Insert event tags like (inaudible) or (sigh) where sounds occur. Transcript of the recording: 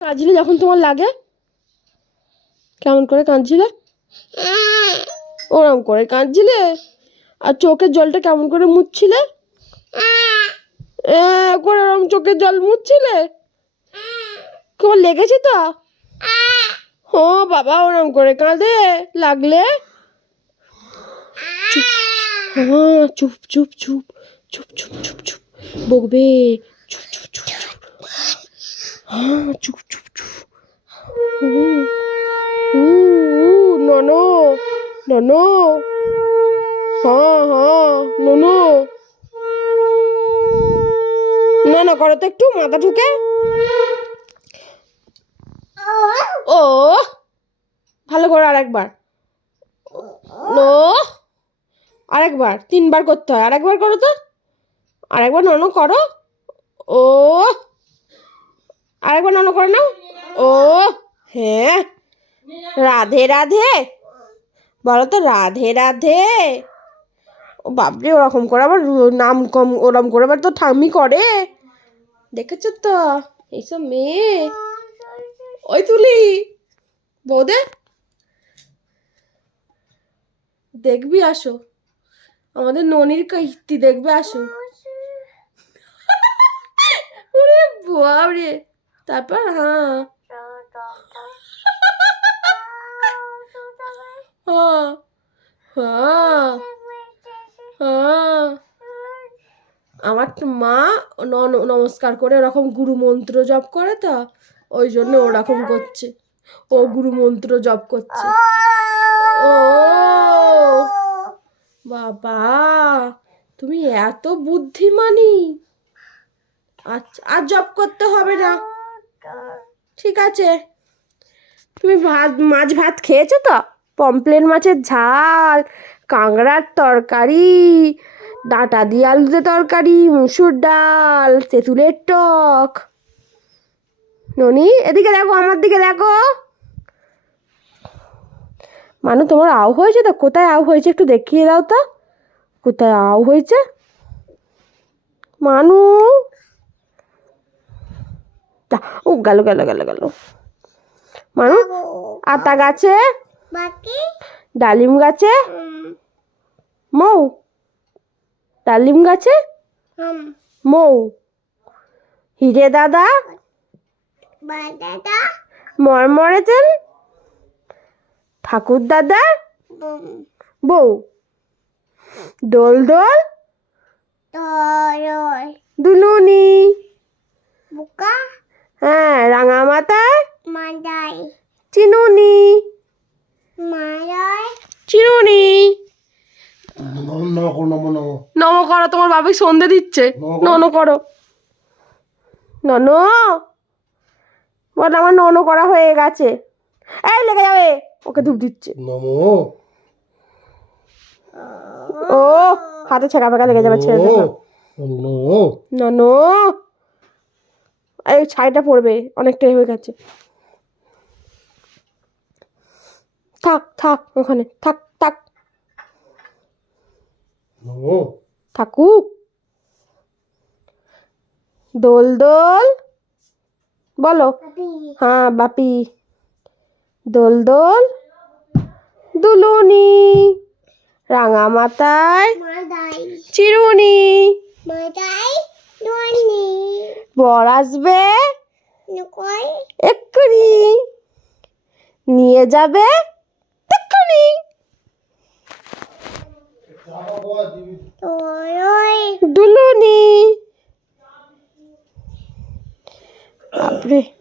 কাঁদছিলে যখন তোমার লাগে? কেমন করে কাঁদছিলে? ওরম করে কাঁদছিলে? আর চোখের জলটা কেমন করে মুছছিলে? করে ওরম চোখের জল মুছছিলে? তোমার লেগেছে তো? ও বাবা, ওরম করে কাঁদে? লাগলে? হ্যাঁ চুপ চুপ চুপ চুপ চুপ চুপ চুপ, বকবে। চুপ চুপ চুপ চুপ। (gasps) চুপ চুপ চুপ। হ্যাঁ হ্যাঁ ননো না না করো তো একটু মাথা ঢুকে। ও, ভালো করে আরেকবার। নো, আরেকবার, তিনবার করতে হয়। আরেকবার করো তো। আরেকবার ননো করো। ও আরেকবার ননো করে নাও। ও হ্যাঁ। রাধে রাধে। বলো তো, রাধে রাধে। ও বাপরে, ওরকম করে আবার নাম কম ওরকম করে আবার তো ঠাম্মি করে। দেখেছ তো? এইসব মেয়ে। ওই তুলি। বৌদে। দেখবি, আসো। আমাদের ননির কীর্তি, দেখবে, আসো। (laughs) ওরে বাবরে তারপর হ্যাঁ আমার মা নমস্কার করে ওরকম গুরু মন্ত্র জপ করে তো, ওই জন্য ওরকম করছে। ও গুরু মন্ত্র জপ করছে। ও, বাবা, তুমি এত বুদ্ধিমানি। আচ্ছা আর জব করতে হবে না। ঠিক আছে। তুমি ভাত, মাছ ভাত খেয়েছো তো? পমপ্লেন মাছের ঝাল, কাঁকড়ার তরকারি, ডাঁটা দিয়ে আলুতে তরকারি, মুসুর ডাল, তেঁতুলের টক। ননি, এদিকে দেখো, আমার দিকে দেখো। মানু, তোমার আও হয়েছে তো? কোথায় আও হয়েছে একটু দেখিয়ে দাও তো। কোথায় আও হয়েছে? মানু! ও গেল গেল গেল গেল। মানু আতা গাছে? ডালিম গাছে? মৌ? ডালিম গাছে? মৌ? হিরে দাদা? মরমরেতেন ঠাকুর দাদা? বউ। দোল দোল তরয় দুলুনি বুকা হ্যাঁ রাঙা মাথায় মাদাই চিনুনি মাদাই চিনুনি নম করো তোমার বাবি সন্ধে দিচ্ছে। নন করো। নন? বল আমার নন করা হয়ে গেছে। এই লেগে যাবে। ওকে ধূপ দিচ্ছে। নম। ও হাতে ছেঁকা ফেঁকা লেগে যাবে ছেড়ে নন? এই ছাইটা পড়বে অনেকটাই হয়ে গেছে। থাক থাক ওখানে। থাক। থাকুক। দোল দোল। বলো। হ্যাঁ বাপি। দোল দোল। দুলুনি। রাঙা মাথায় চিরুনি। বর আসবে এক্ষুনি নিয়ে যাবে এক্ষুনি তরয় দুলুনি। বাপরে।